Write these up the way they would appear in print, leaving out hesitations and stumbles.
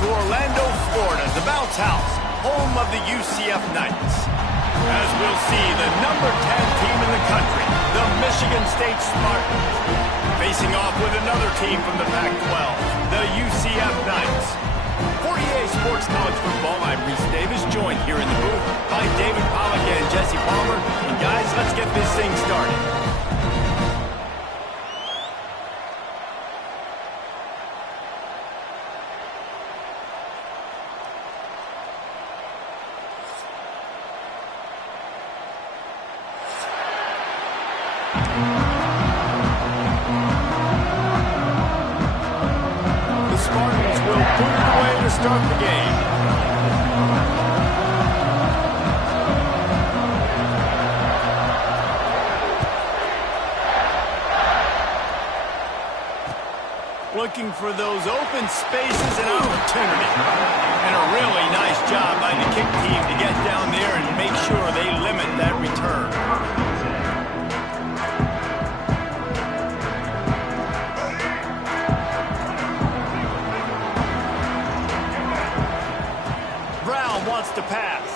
to Orlando, Florida, the Bounce House, home of the UCF Knights. As we'll see, the number 10 team in the country, the Michigan State Spartans, facing off with another team from the Pac-12, the UCF Knights. For EA Sports College Football, I'm Reese Davis, joined here in the booth by David Pollack and Jesse Palmer. And guys, let's get this thing started. Start the game. Looking for those open spaces and opportunity. And a really nice job by the kick team to get down there and make sure they limit that return. Wants to pass.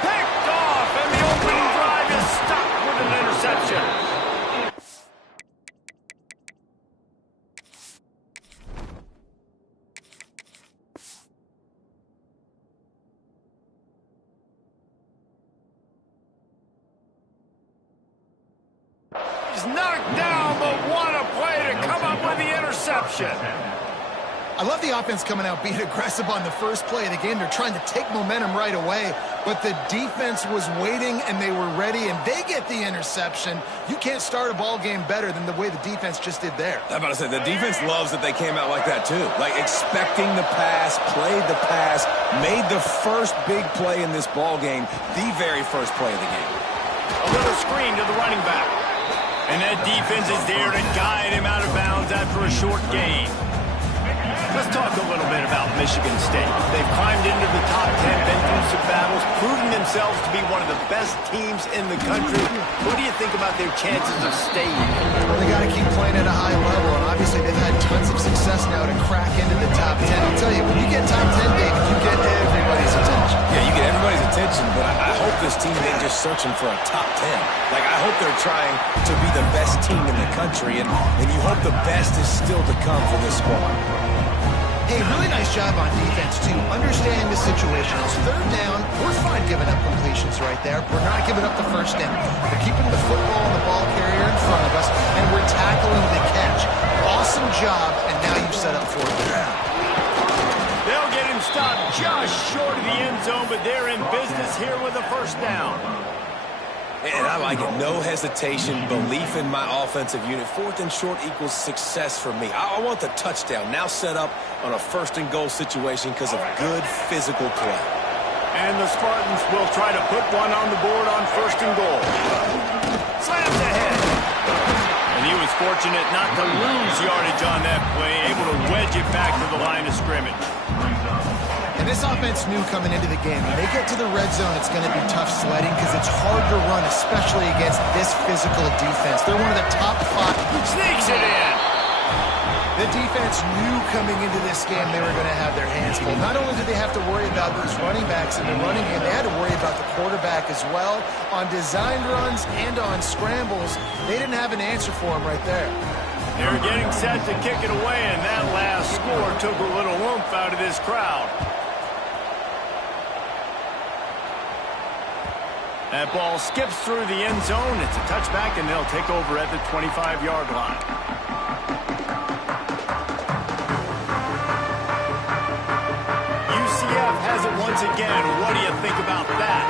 Picked off, and the opening drive is stopped with an interception. He's knocked down, but what a play to come up with the interception. I love the offense coming out being aggressive on the first play of the game. They're trying to take momentum right away, but the defense was waiting and they were ready, and they get the interception. You can't start a ball game better than the way the defense just did there. I'm about to say, the defense loves that they came out like that too. Like expecting the pass, played the pass, made the first big play in this ball game, the very first play of the game. A little screen to the running back. And that defense is there to guide him out of bounds after a short gain. Let's talk a little bit about Michigan State. They've climbed into the top 10, been through some battles, proven themselves to be one of the best teams in the country. What do you think about their chances of staying? Well, they got to keep playing at a high level, and obviously they've had tons of success now to crack into the top 10. I'll tell you, when you get top 10, David, you get everybody's attention. Yeah, you get everybody's attention, but I hope this team ain't just searching for a top 10. Like, I hope they're trying to be the best team in the country, and you hope the best is still to come for this squad. Hey, really nice job on defense, too. Understanding the situation. It's third down. We're fine giving up completions right there. We're not giving up the first down. We're keeping the football and the ball carrier in front of us, and we're tackling the catch. Awesome job, and now you've set up fourth down. They'll get him stopped just short of the end zone, but they're in business here with a first down. And I like it. No hesitation, belief in my offensive unit. Fourth and short equals success for me. I want the touchdown now set up on a first and goal situation because of good physical play. And the Spartans will try to put one on the board on first and goal. Slams ahead. And he was fortunate not to lose yardage on that play, able to wedge it back to the line of scrimmage. And this offense knew coming into the game, when they get to the red zone, it's going to be tough sledding because it's hard to run, especially against this physical defense. They're one of the top 5. Sneaks it in. The defense knew coming into this game they were going to have their hands full. Not only did they have to worry about those running backs in the running game, they had to worry about the quarterback as well. On designed runs and on scrambles, they didn't have an answer for him right there. They're getting set to kick it away, and that last score took a little oomph out of this crowd. That ball skips through the end zone. It's a touchback, and they'll take over at the 25-yard line. UCF has it once again. What do you think about that?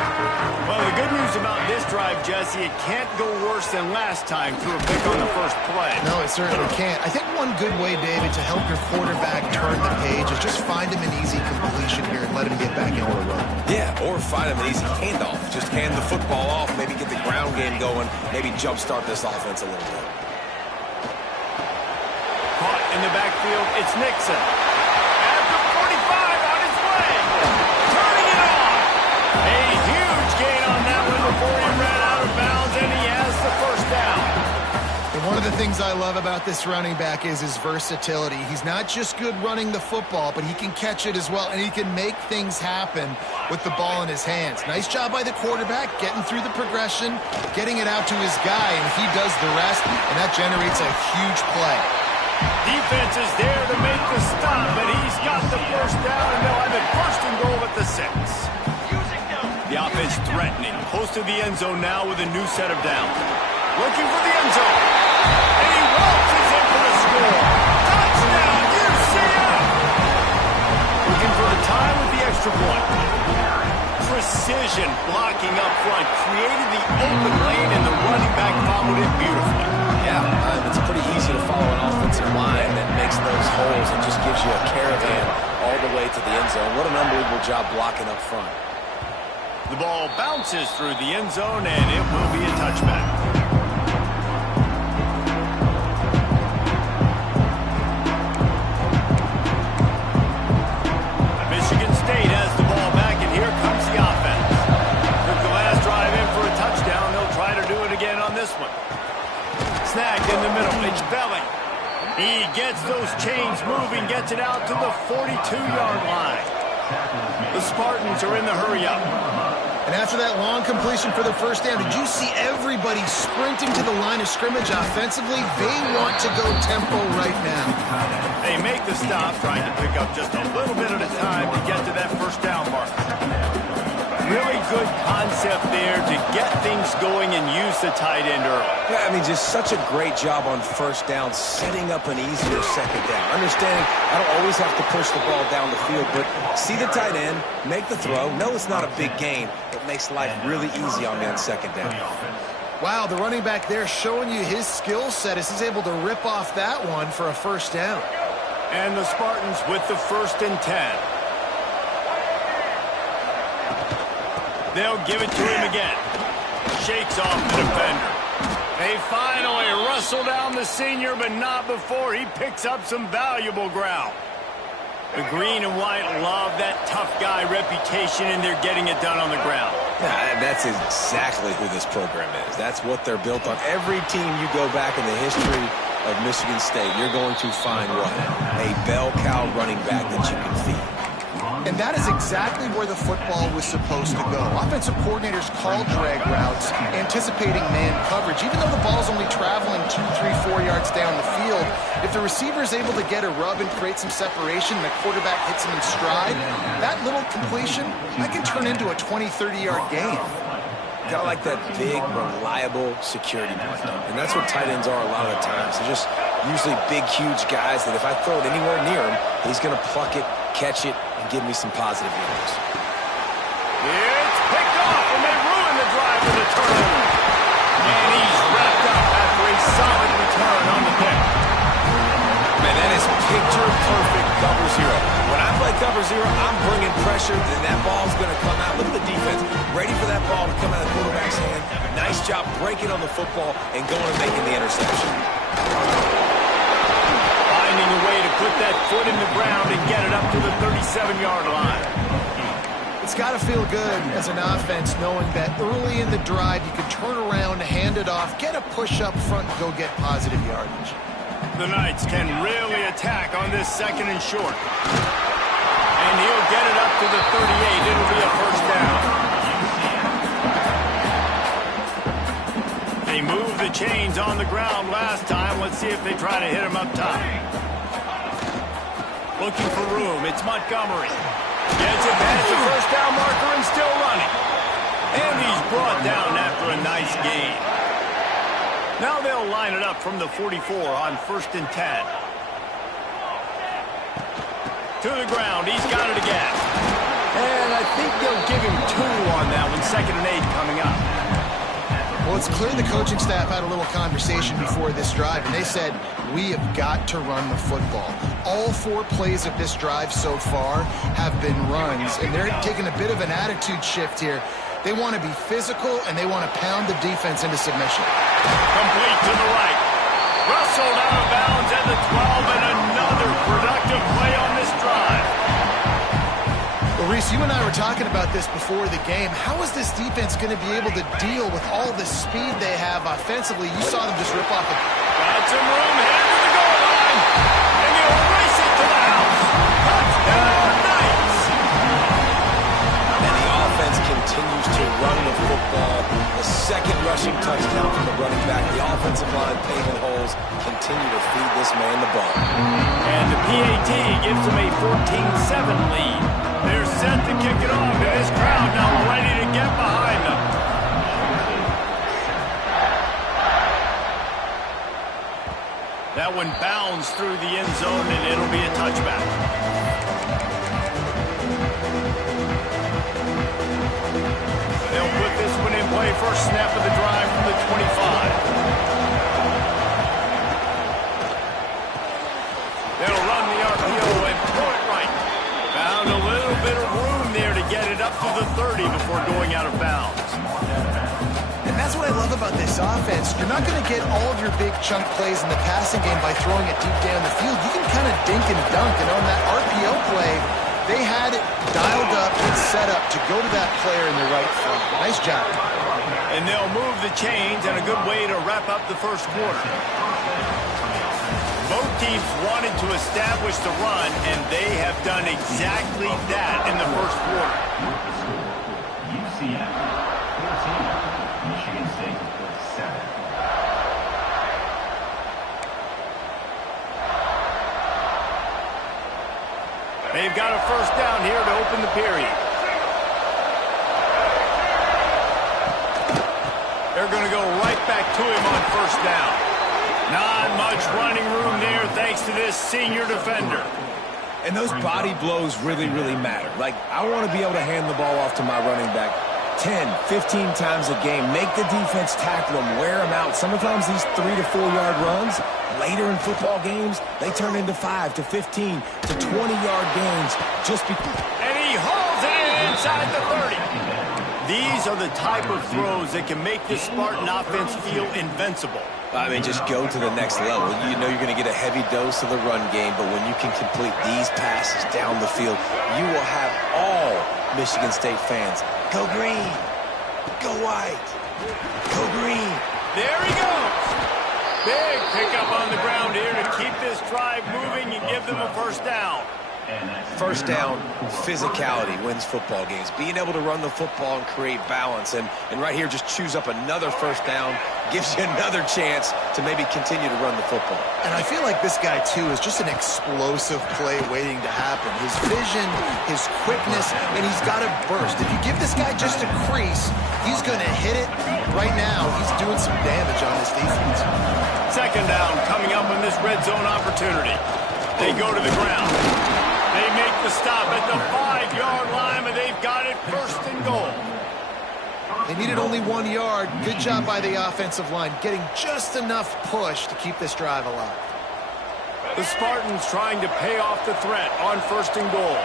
Well, the good news about this drive, Jesse, it can't go worse than last time through a pick on the first play. No, it certainly can't. I think one good way, David, to help your quarterback turn the page is just find him an easy completion here and let him get back into the run. Yeah, or find him an easy handoff. Just hand the football off, maybe get the ground game going, maybe jumpstart this offense a little bit. Caught in the backfield, it's Nixon. After 45 on his way. Turning it on. A huge gain on that one before he ran out of bounds, and he has the first down. And one of the things I love about this running back is his versatility. He's not just good running the football, but he can catch it as well, and he can make things happen with the ball in his hands. Nice job by the quarterback, getting through the progression, getting it out to his guy, and he does the rest, and that generates a huge play. Defense is there to make the stop, but he's got the first down, and they'll have it first and goal at the 6. The offense threatening, close to the end zone now with a new set of downs. Looking for the end zone. And he waltzes in for the score. Touchdown, UCF! Looking for the time with the extra point. Precision blocking up front. Created the open lane, and the running back followed it beautifully. Yeah, it's pretty easy to follow an offensive line that makes those holes and just gives you a caravan all the way to the end zone. What an unbelievable job blocking up front. The ball bounces through the end zone, and it will be a touchback. Snagged in the middle, it's Belly. He gets those chains moving, gets it out to the 42-yard line. The Spartans are in the hurry-up. And after that long completion for the first down, did you see everybody sprinting to the line of scrimmage offensively? They want to go tempo right now. They make the stop, trying to pick up just a little bit at a time to get to that first down mark. Really good concept there to get things going and use the tight end early. Yeah, I mean, just such a great job on first down, setting up an easier second down. Understanding I don't always have to push the ball down the field, but see the tight end, make the throw. No, it's not a big gain, but makes life really easy on me on second down. Wow, the running back there showing you his skill set as he's able to rip off that one for a first down. And the Spartans with the 1st and 10. They'll give it to him again. Shakes off the defender. They finally wrestle down the senior, but not before he picks up some valuable ground. The green and white love that tough guy reputation, and they're getting it done on the ground. Yeah, that's exactly who this program is. That's what they're built on. Every team you go back in the history of Michigan State, you're going to find what? A bell cow running back that you can feed. And that is exactly where the football was supposed to go. Offensive coordinators call drag routes, anticipating man coverage. Even though the ball's only traveling 2, 3, 4 yards down the field, if the receiver is able to get a rub and create some separation, and the quarterback hits him in stride, that little completion, that can turn into a 20, 30-yard gain. Kind of like that big, reliable security blanket. And that's what tight ends are a lot of the times. They're just usually big, huge guys that if I throw it anywhere near him, he's going to pluck it, catch it, and give me some positive yards. It's picked off, and they ruin the drive with a turnover. And he's wrapped up after a solid return on the pick. Man, that is picture-perfect cover zero. When I play cover zero, I'm bringing pressure, and that ball's going to come out. Look at the defense, ready for that ball to come out of the quarterback's hand. Nice job breaking on the football and going and making the interception. Finding a way to put that foot in the ground and get it up to the 37-yard line. It's got to feel good as an offense knowing that early in the drive you can turn around, hand it off, get a push up front, and go get positive yardage. The Knights can really attack on this 2nd and short. And he'll get it up to the 38. It'll be a first down. They moved the chains on the ground last time. Let's see if they try to hit him up top. Looking for room. It's Montgomery. Gets it past the first down marker and still running. And he's brought down after a nice gain. Now they'll line it up from the 44 on 1st and 10. To the ground. He's got it again. And I think they'll give him 2 on that one. 2nd and 8 coming up. Well, it's clear the coaching staff had a little conversation before this drive, and they said, we have got to run the football. All 4 plays of this drive so far have been runs, and they're taking a bit of an attitude shift here. They want to be physical, and they want to pound the defense into submission. Complete to the right. Wrestled out of bounds at the 12, and another productive play on this drive. Well, Well, Reese, you and I were talking about this before the game. How is this defense going to be able to deal with all the speed they have offensively? You saw them just rip off the... Got some room, headed to the goal line. And he'll race it to the house. Touchdown, Knights. And the offense continues to run the football. The second rushing touchdown from the running back. The offensive line paving holes. Continue to feed this man the ball. And the PAT gives them a 14-7 lead. They're set to kick it off, and this crowd now ready to get behind them. That one bounds through the end zone, and it'll be a touchback. They'll put this one in play first snap of the drive from the 25. They'll run the RPO and throw it right. Found a little bit of room there to get it up to the 30 before going out of bounds. And that's what I love about this offense. You're not going to get all of your big chunk plays in the passing game by throwing it deep down the field. You can kind of dink and dunk. And on that RPO play, they had it dialed up and set up to go to that player in the right front. Nice job. And they'll move the chains, and a good way to wrap up the first quarter. Both teams wanted to establish the run, and they have done exactly that in the first quarter. UCF 14, Michigan State 7. They've got a first down here to open the period. They're going to go right back to him on first down. Not much running room there thanks to this senior defender. And those body blows really, really matter. Like, I want to be able to hand the ball off to my running back 10, 15 times a game. Make the defense tackle them, wear them out. Sometimes these 3 to 4 yard runs, later in football games, they turn into 5 to 15 to 20-yard gains just because. And he hauls it in inside the 30. These are the type of throws that can make this Spartan offense feel invincible. I mean, just go to the next level. You know you're going to get a heavy dose of the run game, but when you can complete these passes down the field, you will have all Michigan State fans. Go green. Go white. Go green. There he goes. Big pickup on the ground here to keep this drive moving and give them a first down. First down, physicality wins football games. Being able to run the football and create balance. And right here, just choose up another first down. Gives you another chance to maybe continue to run the football. And I feel like this guy, too, is just an explosive play waiting to happen. His vision, his quickness, and he's got a burst. If you give this guy just a crease, he's going to hit it. Right now, he's doing some damage on this defense. Second down coming up in this red zone opportunity. They go to the ground. They make the stop at the 5-yard line, but they've got it first and goal. They needed only 1 yard. Good job by the offensive line, getting just enough push to keep this drive alive. The Spartans trying to pay off the threat on first and goal.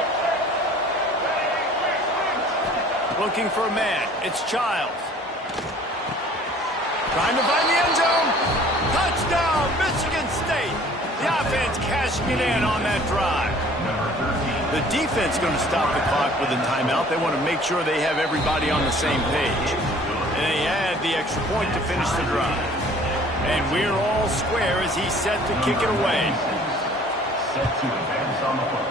Looking for a man. It's Childs. Trying to find the end zone. Touchdown, Michigan State. The offense cashing it in on that drive. The defense going to stop the clock with a timeout. They want to make sure they have everybody on the same page. And they add the extra point to finish the drive. And we're all square as he's set to kick it away. Set to advance on the football.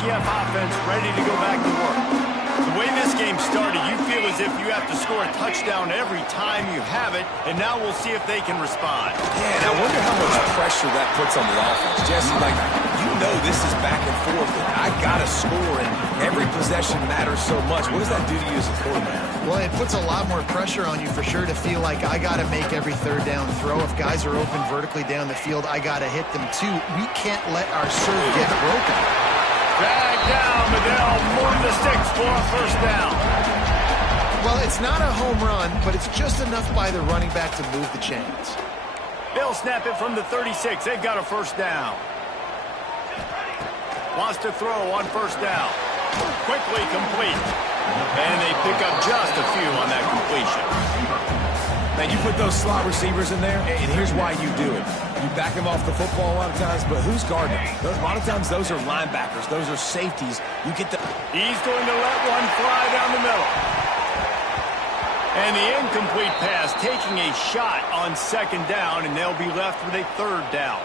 UCF offense ready to go back to work. The way this game started, you feel as if you have to score a touchdown every time you have it, and now we'll see if they can respond. Yeah, and I wonder how much pressure that puts on the offense. Jesse, like, you know this is back and forth, and I got to score, and every possession matters so much. What does that do to you as a quarterback? Well, it puts a lot more pressure on you for sure to feel like I got to make every third down throw. If guys are open vertically down the field, I got to hit them too. We can't let our serve get broken. Drag down, but they'll move the sticks for a first down. Well, it's not a home run, but it's just enough by the running back to move the chains. They'll snap it from the 36. They've got a first down. Wants to throw on first down. Quickly complete. And they pick up just a few on that completion. Now, you put those slot receivers in there, and here's why you do it. You back them off the football a lot of times, but who's guarding them? A lot of times, those are linebackers. Those are safeties. You get the... He's going to let one fly down the middle. And the incomplete pass taking a shot on second down, and they'll be left with a third down.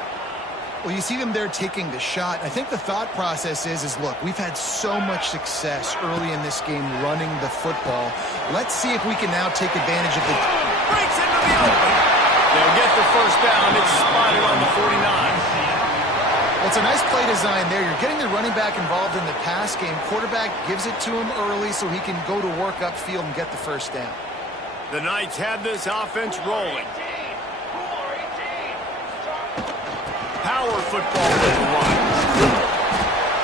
Well, you see them there taking the shot. I think the thought process is look, we've had so much success early in this game running the football. Let's see if we can now take advantage of the... Breaks into the open. They'll get the first down. It's spotted on the 49. Well, it's a nice play design there. You're getting the running back involved in the pass game. Quarterback gives it to him early so he can go to work upfield and get the first down. The Knights have this offense rolling. Power football with the run.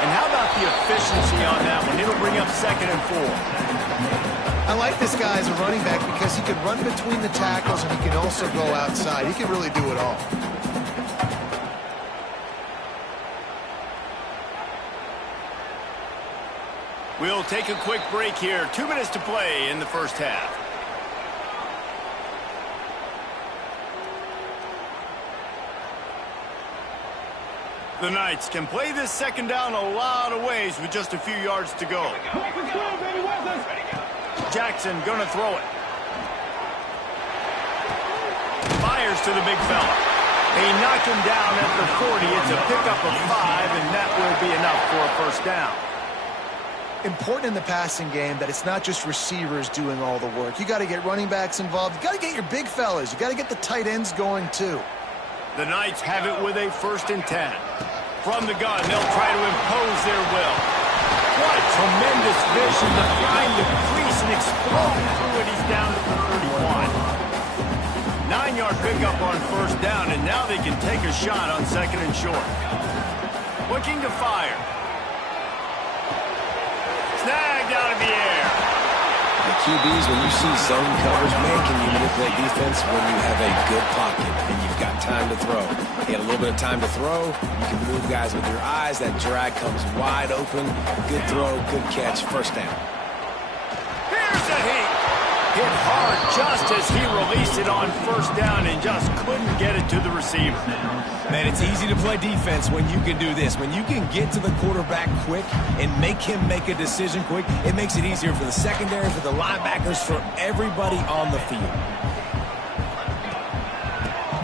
And how about the efficiency on that one? It'll bring up 2nd and 4. I like this guy as a running back because he can run between the tackles and he can also go outside. He can really do it all. We'll take a quick break here. 2 minutes to play in the first half. The Knights can play this second down a lot of ways with just a few yards to go. Jackson gonna throw it. Fires to the big fella. They knock him down at the 40. It's a pickup of 5, and that will be enough for a first down. Important in the passing game that it's not just receivers doing all the work. You got to get running backs involved. You got to get your big fellas. You got to get the tight ends going too. The Knights have it with a 1st and 10. From the gun, they'll try to impose their will. What tremendous vision to find the crease and explode through it. He's down to the 31. 9-yard pickup on first down, and now they can take a shot on 2nd and short. Looking to fire. Snagged out of the air. The QBs, when you see zone coverage, man, can you manipulate defense when you have a good pocket and you've got time to throw. You had a little bit of time to throw. You can move guys with your eyes. That drag comes wide open. Good throw, good catch, first down. Here's a heat. Hit hard just as he released it on first down and just couldn't get it to the receiver. Man, it's easy to play defense when you can do this. When you can get to the quarterback quick and make him make a decision quick, it makes it easier for the secondary, for the linebackers, for everybody on the field.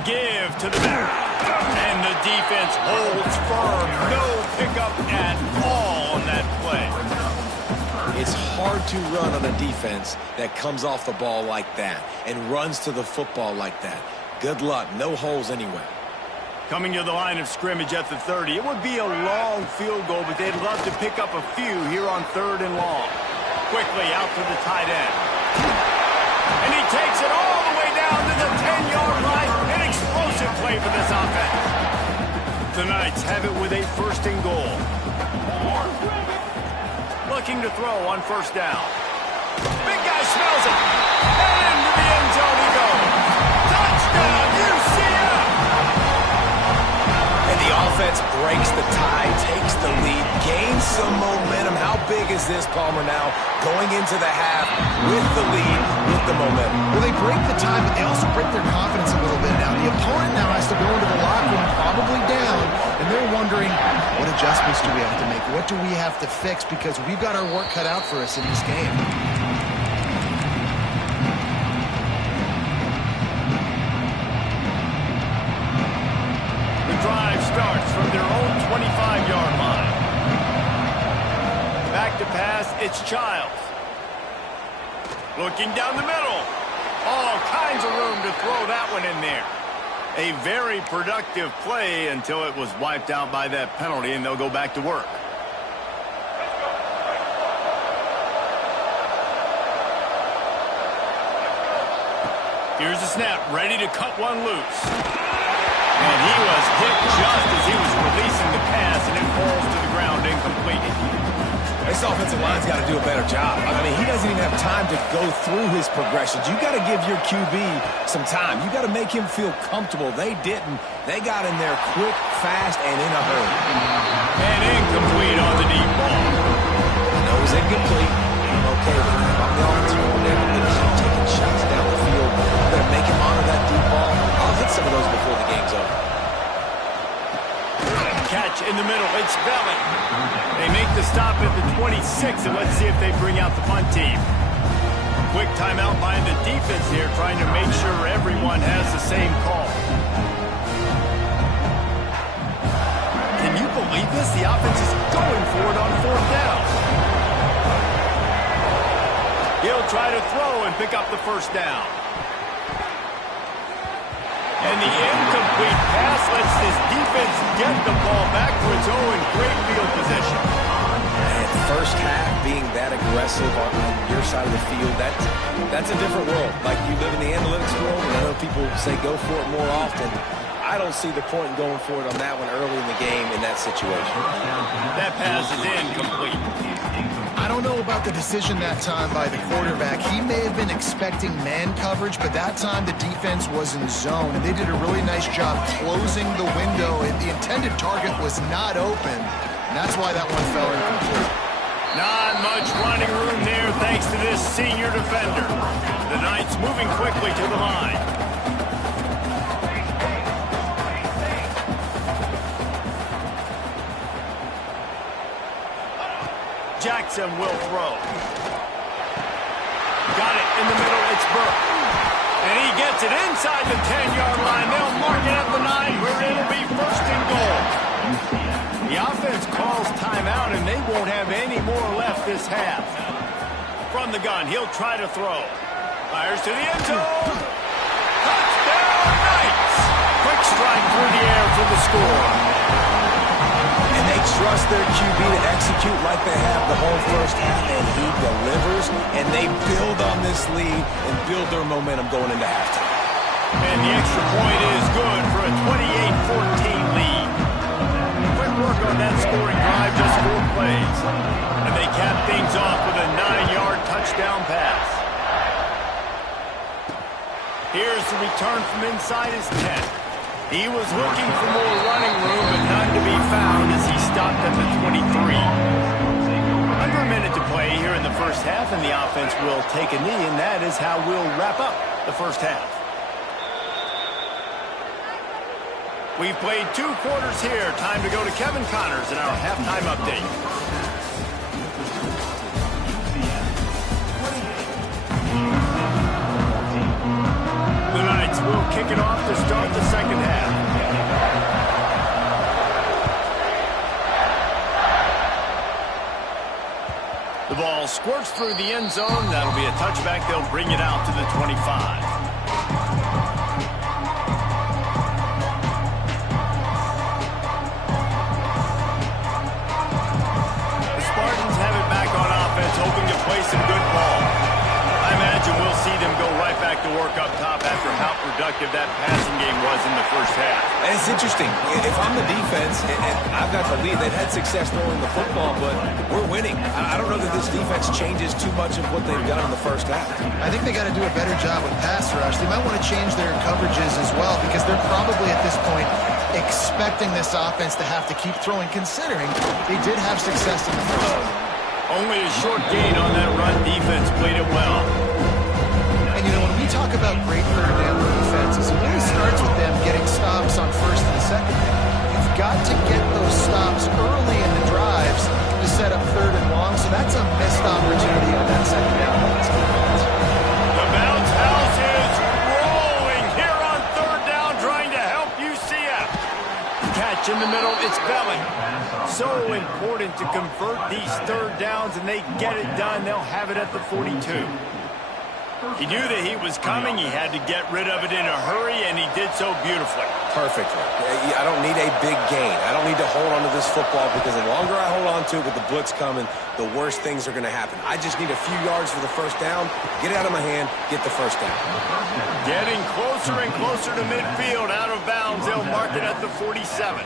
Give to the back. And the defense holds firm. No pickup at all on that play. It's hard to run on a defense that comes off the ball like that and runs to the football like that. Good luck. No holes anyway. Coming to the line of scrimmage at the 30. It would be a long field goal, but they'd love to pick up a few here on 3rd and long. Quickly out to the tight end. And he takes it all the way down to the 10-yard line. An explosive play for this offense. The Knights have it with a 1st and goal. Looking to throw on first down. Big guy smells it. And into the end zone he goes. Touchdown, UCF! And the offense breaks the tie, takes the lead, gains some momentum. How big is this, Palmer, now? Going into the half with the lead, with the momentum. Well, they break the tie, but they also break their confidence a little bit now. The opponent now has to go into the locker room, probably down, and they're wondering, what adjustments do we have to make? What do we have to fix? Because we've got our work cut out for us in this game. The drive starts from their own 25-yard line. Back to pass, it's Childs. Looking down the middle. All kinds of room to throw that one in there. A very productive play until it was wiped out by that penalty, and they'll go back to work. Here's the snap, ready to cut one loose. And he was hit just as he was releasing the pass, and it falls to the ground incomplete. They saw offensive line's got to do a better job. I mean, he doesn't even have time to go through his progressions. You got to give your QB some time. You got to make him feel comfortable. They didn't. They got in there quick, fast, and in a hurry. And incomplete on the deep ball. No, it was incomplete. I'm okay with that. I'm the offensive coordinator. Taking shots down the field. I'm going to make him honor that deep ball. I'll hit some of those before the game's over. Catch in the middle. It's Belling. They make the stop at the 26, and let's see if they bring out the punt team. Quick timeout by the defense here, trying to make sure everyone has the same call. Can you believe this? The offense is going for it on 4th down. He'll try to throw and pick up the 1st down. And the incomplete pass lets this defense get the ball back to its own. Great field position. And first half being that aggressive on your side of the field, that's a different world. Like, you live in the analytics world, and I know people say go for it more often. I don't see the point in going for it on that one early in the game in that situation. That pass is incomplete. I don't know about the decision that time by the quarterback. He may have been expecting man coverage, but that time the defense was in zone, and they did a really nice job closing the window. The intended target was not open, and that's why that one fell incomplete. Not much running room there thanks to this senior defender. The Knights moving quickly to the line. Jackson will throw. Got it in the middle. It's Burke. And he gets it inside the 10-yard line. They'll mark it at the 9 where it'll be 1st and goal. The offense calls timeout, and they won't have any more left this half. From the gun, he'll try to throw. Fires to the end zone. Touchdown, Knights! Quick strike through the air for the score. And they trust their QB to execute like they have the whole first half, and he delivers, and they build on this lead and build their momentum going into halftime. And the extra point is good for a 28-14 lead. Quick work on that scoring drive, just 4 plays. And they cap things off with a 9-yard touchdown pass. Here's the return from inside his 10. He was looking for more running room, but none to be found as he stopped at the 23. Under a minute to play here in the first half, and the offense will take a knee, and that is how we'll wrap up the first half. We've played 2 quarters here. Time to go to Kevin Connors in our halftime update. The Knights will kick it off to start the second half. The ball squirts through the end zone. That'll be a touchback. They'll bring it out to the 25. The Spartans have it back on offense, hoping to play some good ball. I imagine we'll see them go right back to work up top after how productive that passing game was in the first half. And it's interesting. If I'm the defense and I've got the lead, they've had success throwing the football, but we're winning. I don't know that this defense changes too much of what they've done in the first half. I think they got to do a better job with pass rush. They might want to change their coverages as well, because they're probably at this point expecting this offense to have to keep throwing, considering they did have success in the first half. Only a short gain on that run. Defense played it well. And, you know, when we talk about great third down defenses, it really starts with them getting stops on first and second down. You've got to get those stops early in the drives to set up 3rd and long, so that's a missed opportunity on that second down. The bounce house is rolling here on 3rd down, trying to help UCF. Catch in the middle, it's Belling. So important to convert these 3rd downs, and they get it done. They'll have it at the 42. He knew that he was coming. He had to get rid of it in a hurry, and he did so beautifully. Perfectly. I don't need a big gain. I don't need to hold on to this football, because the longer I hold on to it with the blitz coming, the worse things are going to happen. I just need a few yards for the first down, get it out of my hand, get the first down. Getting closer and closer to midfield, out of bounds. They'll mark it at the 47.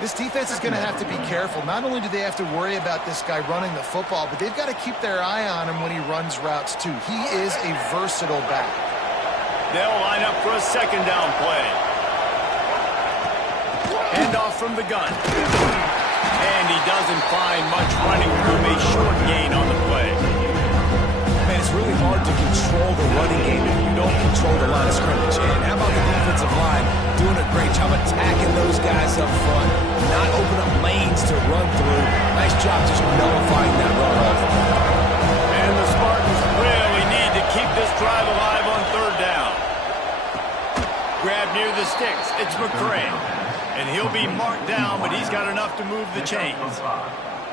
This defense is going to have to be careful. Not only do they have to worry about this guy running the football, but they've got to keep their eye on him when he runs routes too. He is a versatile back. They'll line up for a second down play. Handoff from the gun. And he doesn't find much running room. A short gain on the play. Man, it's really hard to control the running game if you don't control the line of scrimmage. And how about the defensive line doing a great job attacking those guys up front, not open up lanes to run through. Nice job just nullifying that run off. And the Spartans really need to keep this drive alive on third down. Grab near the sticks. It's McCray. And he'll be marked down, but he's got enough to move the chains.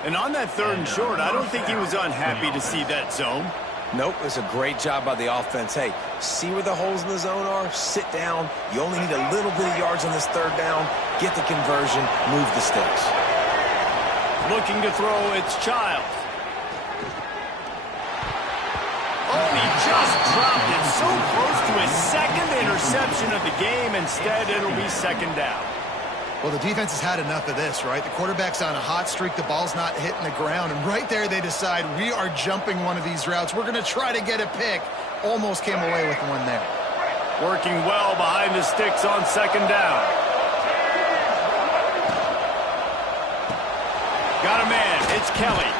And on that third and short, I don't think he was unhappy to see that zone. Nope, it's a great job by the offense. Hey, see where the holes in the zone are? Sit down. You only need a little bit of yards on this third down. Get the conversion. Move the sticks. Looking to throw, it's Childs. Oh, he just dropped it so close to his second interception of the game. Instead, it'll be second down. Well, the defense has had enough of this, right? The quarterback's on a hot streak. The ball's not hitting the ground. And right there, they decide, we are jumping one of these routes. We're going to try to get a pick. Almost came away with one there. Working well behind the sticks on second down. Got a man. It's Kelly.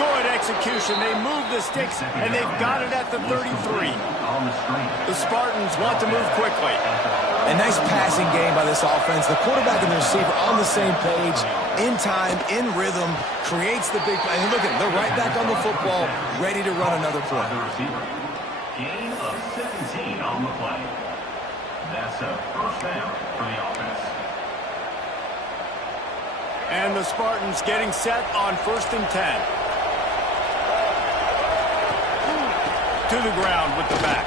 Good execution. They move the sticks, and they've got it at the 33. The Spartans want to move quickly. A nice passing game by this offense. The quarterback and the receiver on the same page, in time, in rhythm, creates the big play. And look at them, they're right back on the football, ready to run another play. Gain of 17 on the play. That's a first down for the offense. And the Spartans getting set on 1st and 10. To the ground with the back.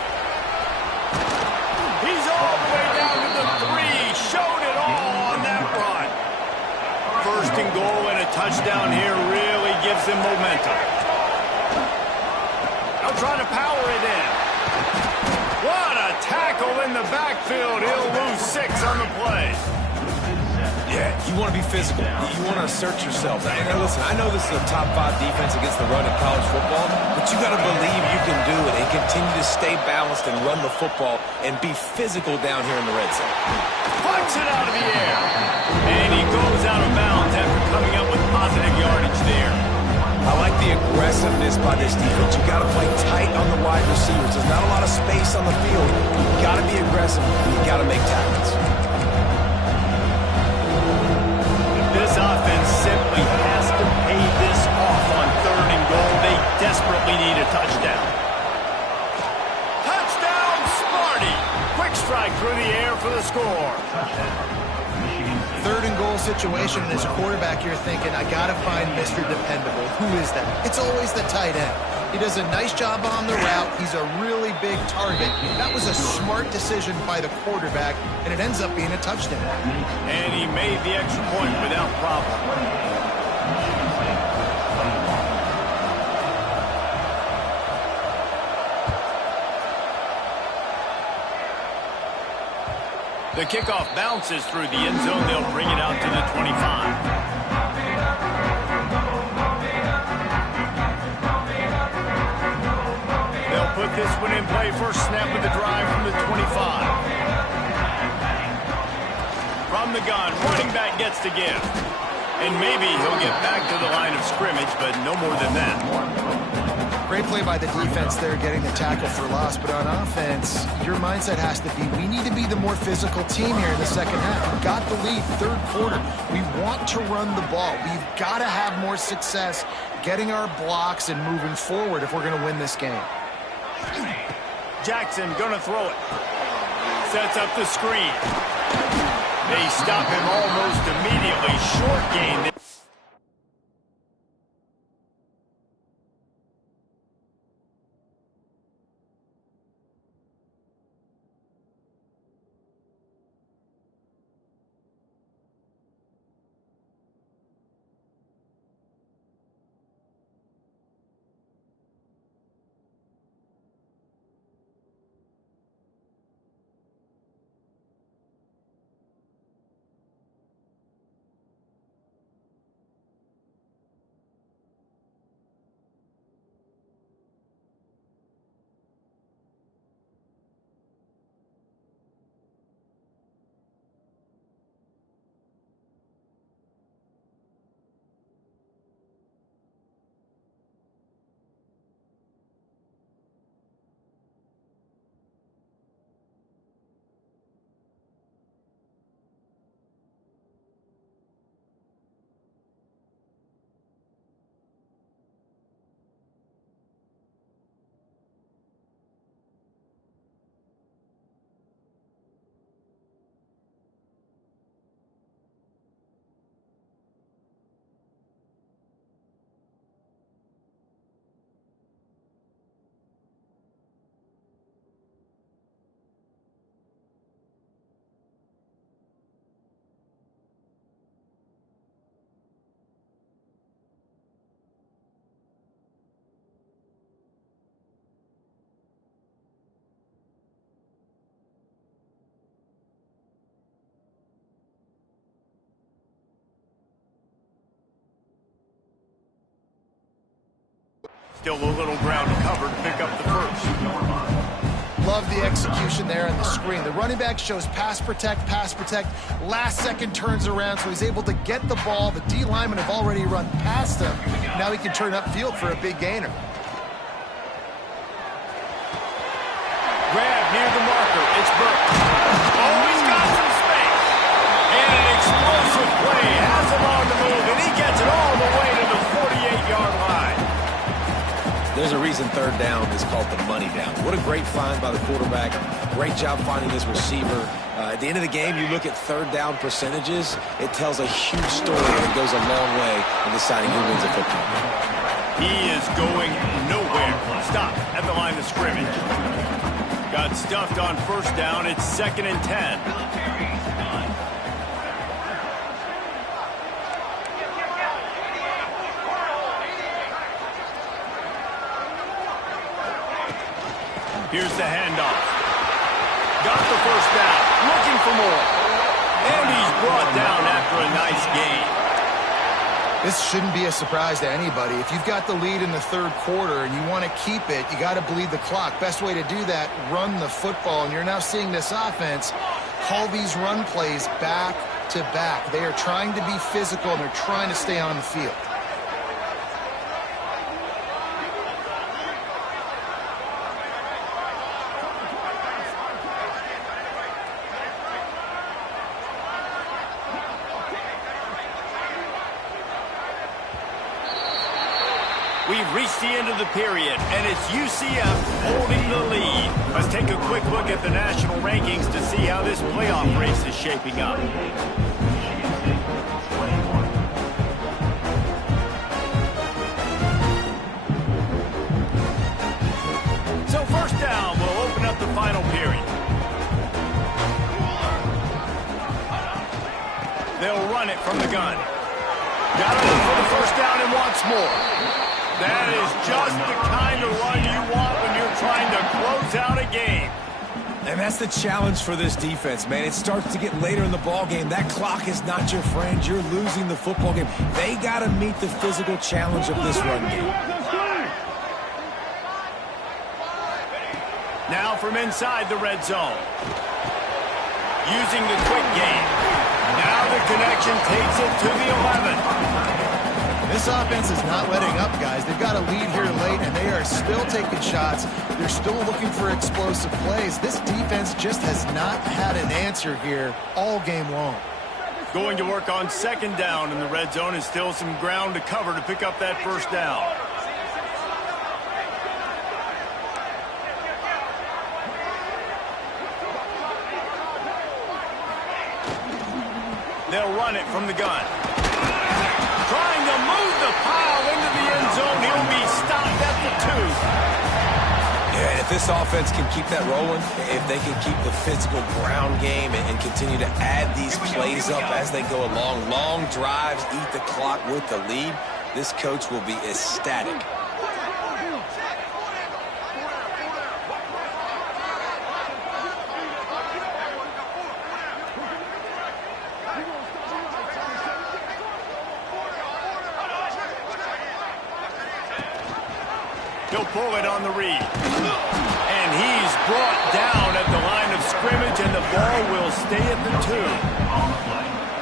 He's all the way down to the 3. Showed it all on that run. 1st and goal and a touchdown here really gives them momentum. They'll try to power it in. What a tackle in the backfield. He'll lose 6 on the play. Yeah, you want to be physical. You want to assert yourself. And listen, I know this is a top 5 defense against the run in college football, but you got to believe you can do it and continue to stay balanced and run the football and be physical down here in the red zone. Punch it out of the air. And he goes out of bounds after coming up with positive yardage there. I like the aggressiveness by this defense. You got to play tight on the wide receivers. There's not a lot of space on the field. You got to be aggressive. You got to make tackles. This offense simply has to pay this off on 3rd and goal. They desperately need a touchdown. Touchdown, Sparty! Quick strike through the air for the score. 3rd and goal situation, and as a quarterback, you're thinking, I got to find Mr. Dependable. Who is that? It's always the tight end. He does a nice job on the route. He's a really big target. That was a smart decision by the quarterback, and it ends up being a touchdown. And he made the extra point without problem. The kickoff bounces through the end zone. They'll bring it out to the 25. Put this one in play. First snap of the drive from the 25. From the gun, running back gets to give. And maybe he'll get back to the line of scrimmage, but no more than that. Great play by the defense there, getting the tackle for loss. But on offense, your mindset has to be, we need to be the more physical team here in the second half. We've got the lead, 3rd quarter. We want to run the ball. We've got to have more success getting our blocks and moving forward if we're going to win this game. Jackson gonna throw it. Sets up the screen. They stop him almost immediately. Short gain. Still a little ground to cover to pick up the first. Love the execution there on the screen. The running back shows pass protect, last second turns around, so he's able to get the ball. The D linemen have already run past him. Now he can turn upfield for a big gainer. Grab near the marker. It's Burke. Oh, he's got some space. And an explosive play has him on the move, and he gets it all the way to the 48-yard line. There's a reason third down is called the money down. What a great find by the quarterback. Great job finding his receiver. At the end of the game, you look at third down percentages. It tells a huge story and goes a long way in deciding who wins a football game. He is going nowhere. Stop at the line of scrimmage. Got stuffed on first down. It's 2nd and 10. Here's the handoff. Got the first down. Looking for more. And he's brought down after a nice gain. This shouldn't be a surprise to anybody. If you've got the lead in the third quarter and you want to keep it, you got to bleed the clock. Best way to do that, run the football. And you're now seeing this offense call these run plays back to back. They are trying to be physical, and they're trying to stay on the field. We've reached the end of the period, and it's UCF holding the lead. Let's take a quick look at the national rankings to see how this playoff race is shaping up. So first down, we'll open up the final period. They'll run it from the gun. Got it for the first down and wants more. That is just the kind of run you want when you're trying to close out a game. And that's the challenge for this defense, man. It starts to get later in the ball game. That clock is not your friend. You're losing the football game. They got to meet the physical challenge of this run game. Now from inside the red zone. Using the quick game. Now the connection takes it to the 11. This offense is not letting up, guys. They've got a lead here late, and they are still taking shots. They're still looking for explosive plays. This defense just has not had an answer here all game long. Going to work on second down in the red zone is still some ground to cover to pick up that first down. They'll run it from the gun. Trying to move the pile into the end zone. He'll be stopped at the 2. Yeah, and if this offense can keep that rolling, if they can keep the physical ground game and continue to add these plays up as they go along, long drives, eat the clock with the lead, this coach will be ecstatic. He'll pull it on the read. And he's brought down at the line of scrimmage, and the ball will stay at the 2.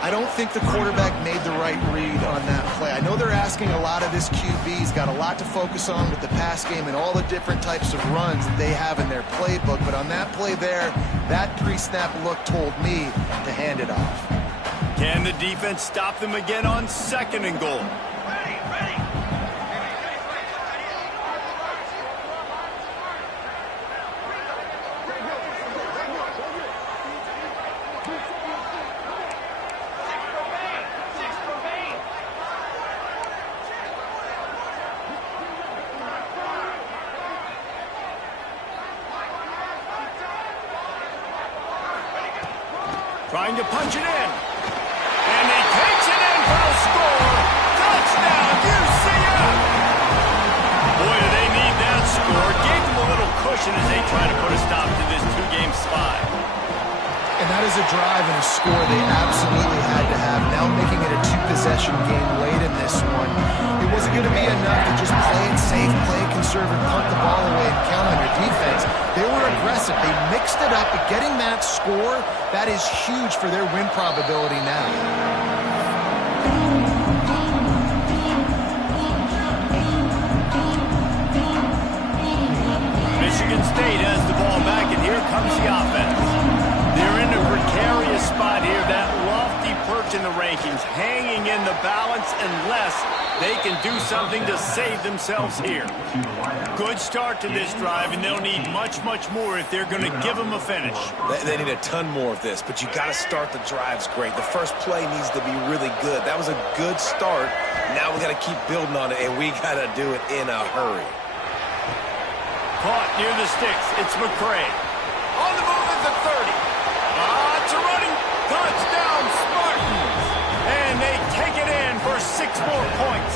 I don't think the quarterback made the right read on that play. I know they're asking a lot of this QB. He's got a lot to focus on with the pass game and all the different types of runs that they have in their playbook. But on that play there, that pre-snap look told me to hand it off. Can the defense stop them again on 2nd and goal? Trying to punch it in. And he takes it in for a score. Touchdown, UCF! Boy, do they need that score. Gave them a little cushion as they try to put a stop to this 2-game slide. And that is a drive and a score they absolutely had to have. Now making it a 2-possession possession game late in this one. It wasn't going to be enough to just play it safe, play it conservative, punt the ball away, and count on your defense. They were aggressive. They mixed it up, but getting that score, that is huge for their win probability now. Michigan State has the ball back, and here comes the offense. They're in a precarious spot here, that lofty perch in the rankings, hanging in the balance unless they can do something to save themselves here. Good start to this drive, and they'll need much, much more if they're going to give them a finish. They need a ton more of this, but you got to start the drives great. The first play needs to be really good. That was a good start. Now we got to keep building on it, and we got to do it in a hurry. Caught near the sticks. It's McCray. On the move at the 30. Lots of running. Touchdown, Spartans. And they take it in for 6 more points.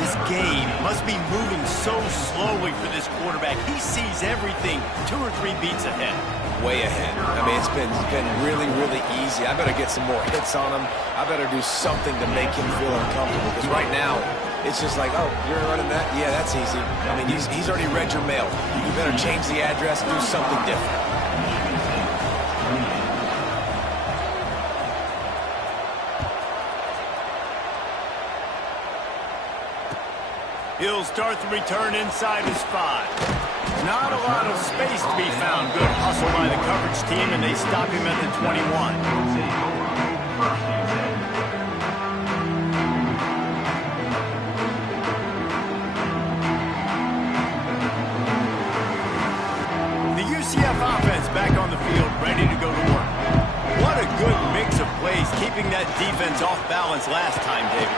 This game must be moving so slowly for this quarterback. He sees everything 2 or 3 beats ahead. Way ahead. I mean, it's been really, really easy. I better get some more hits on him. I better do something to make him feel uncomfortable. Because right now, it's just like, oh, you're running that? Yeah, that's easy. I mean, he's already read your mail. You better change the address and do something different. He'll start the return inside his 5. Not a lot of space to be found. Good hustle by the coverage team, and they stop him at the 21. Offense back on the field, ready to go to work. What a good mix of plays, keeping that defense off balance last time, David.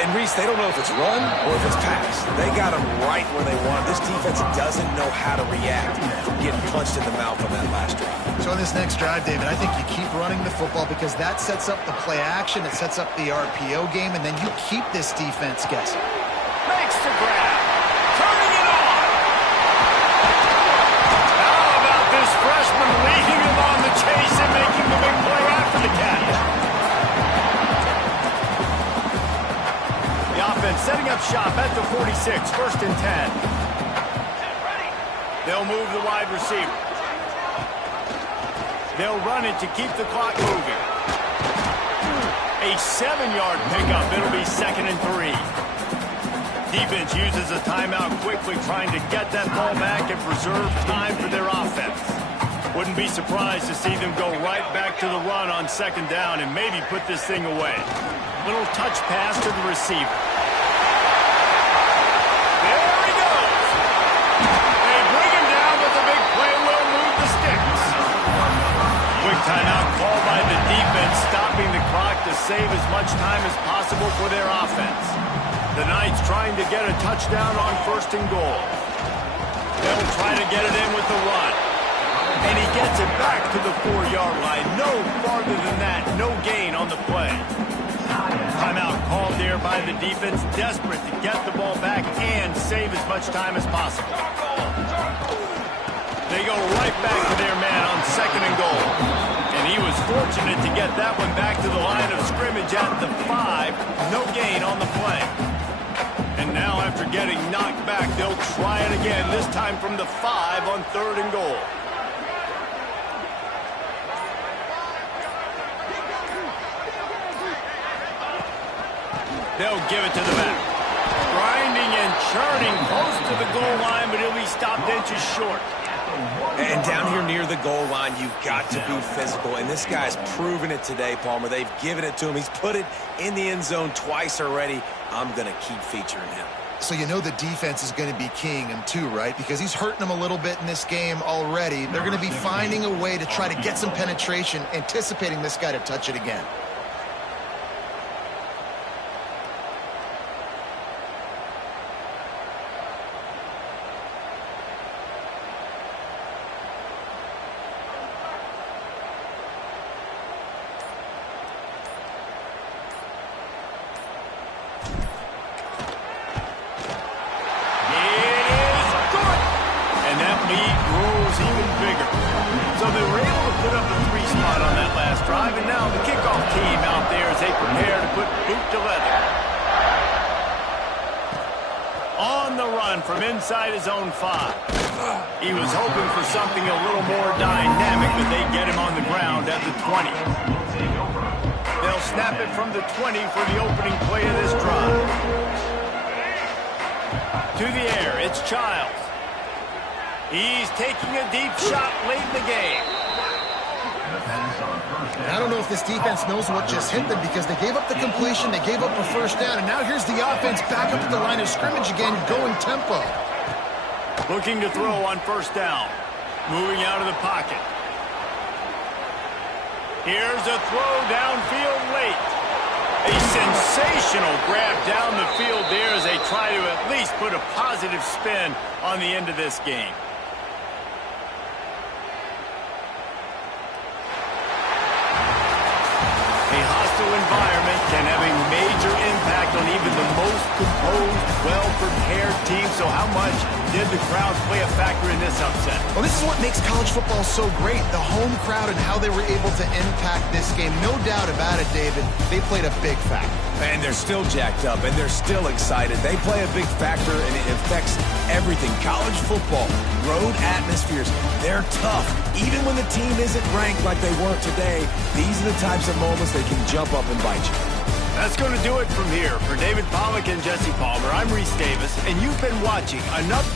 And Reese, they don't know if it's run or if it's pass. They got them right where they want. This defense doesn't know how to react from getting punched in the mouth on that last drive. So on this next drive, David, I think you keep running the football because that sets up the play action, it sets up the RPO game, and then you keep this defense guessing. Makes the grab. Turning it on. This freshman leading him on the chase and making the big play after the catch. The offense setting up shop at the 46, 1st and 10. They'll move the wide receiver. They'll run it to keep the clock moving. A 7-yard pickup. It'll be 2nd and 3. Defense uses a timeout quickly, trying to get that ball back and preserve time for their offense. Wouldn't be surprised to see them go right back to the run on 2nd down and maybe put this thing away. Little touch pass to the receiver. There he goes. They bring him down, but the big play will move the sticks. Quick timeout called by the defense, stopping the clock to save as much time as possible for their offense. The Knights trying to get a touchdown on 1st and goal. They'll try to get it in with the run. And he gets it back to the 4-yard line. No farther than that. No gain on the play. Timeout called there by the defense, desperate to get the ball back and save as much time as possible. They go right back to their man on 2nd and goal. And he was fortunate to get that one back to the line of scrimmage at the 5. No gain on the play. And now after getting knocked back, they'll try it again, this time from the 5 on 3rd and goal. They'll give it to the back. Grinding and churning close to the goal line, but he'll be stopped inches short. And down here near the goal line, you've got to be physical. And this guy's proven it today, Palmer. They've given it to him. He's put it in the end zone twice already. I'm going to keep featuring him. So you know the defense is going to be keying him too, right? Because he's hurting them a little bit in this game already. They're going to be finding a way to try to get some penetration, anticipating this guy to touch it again. So they were able to put up a 3 spot on that last drive, and now the kickoff team out there as they prepare run from inside his own 5. He was hoping for something a little more dynamic, but they get him on the ground at the 20. They'll snap it from the 20 for the opening play of this drive. To the air, it's Childs. He's taking a deep shot late in the game. I don't know if this defense knows what just hit them because they gave up the completion, they gave up a first down, and now here's the offense back up at the line of scrimmage again, going tempo. Looking to throw on first down. Moving out of the pocket. Here's a throw downfield late. A sensational grab down the field there as they try to at least put a positive spin on the end of this game. A hostile environment can have a major impact on even the most composed, well-prepared team. So how much did the crowd play a factor in this upset? Well, this is what makes college football so great, the home crowd and how they were able to impact this game. No doubt about it, David. They played a big factor. And they're still jacked up, and they're still excited. They play a big factor, and it affects everything. College football, road atmospheres, they're tough. Even when the team isn't ranked like they weren't today, these are the types of moments that can jump up and bite you. That's going to do it from here. For David Pollack and Jesse Palmer, I'm Reese Davis, and you've been watching another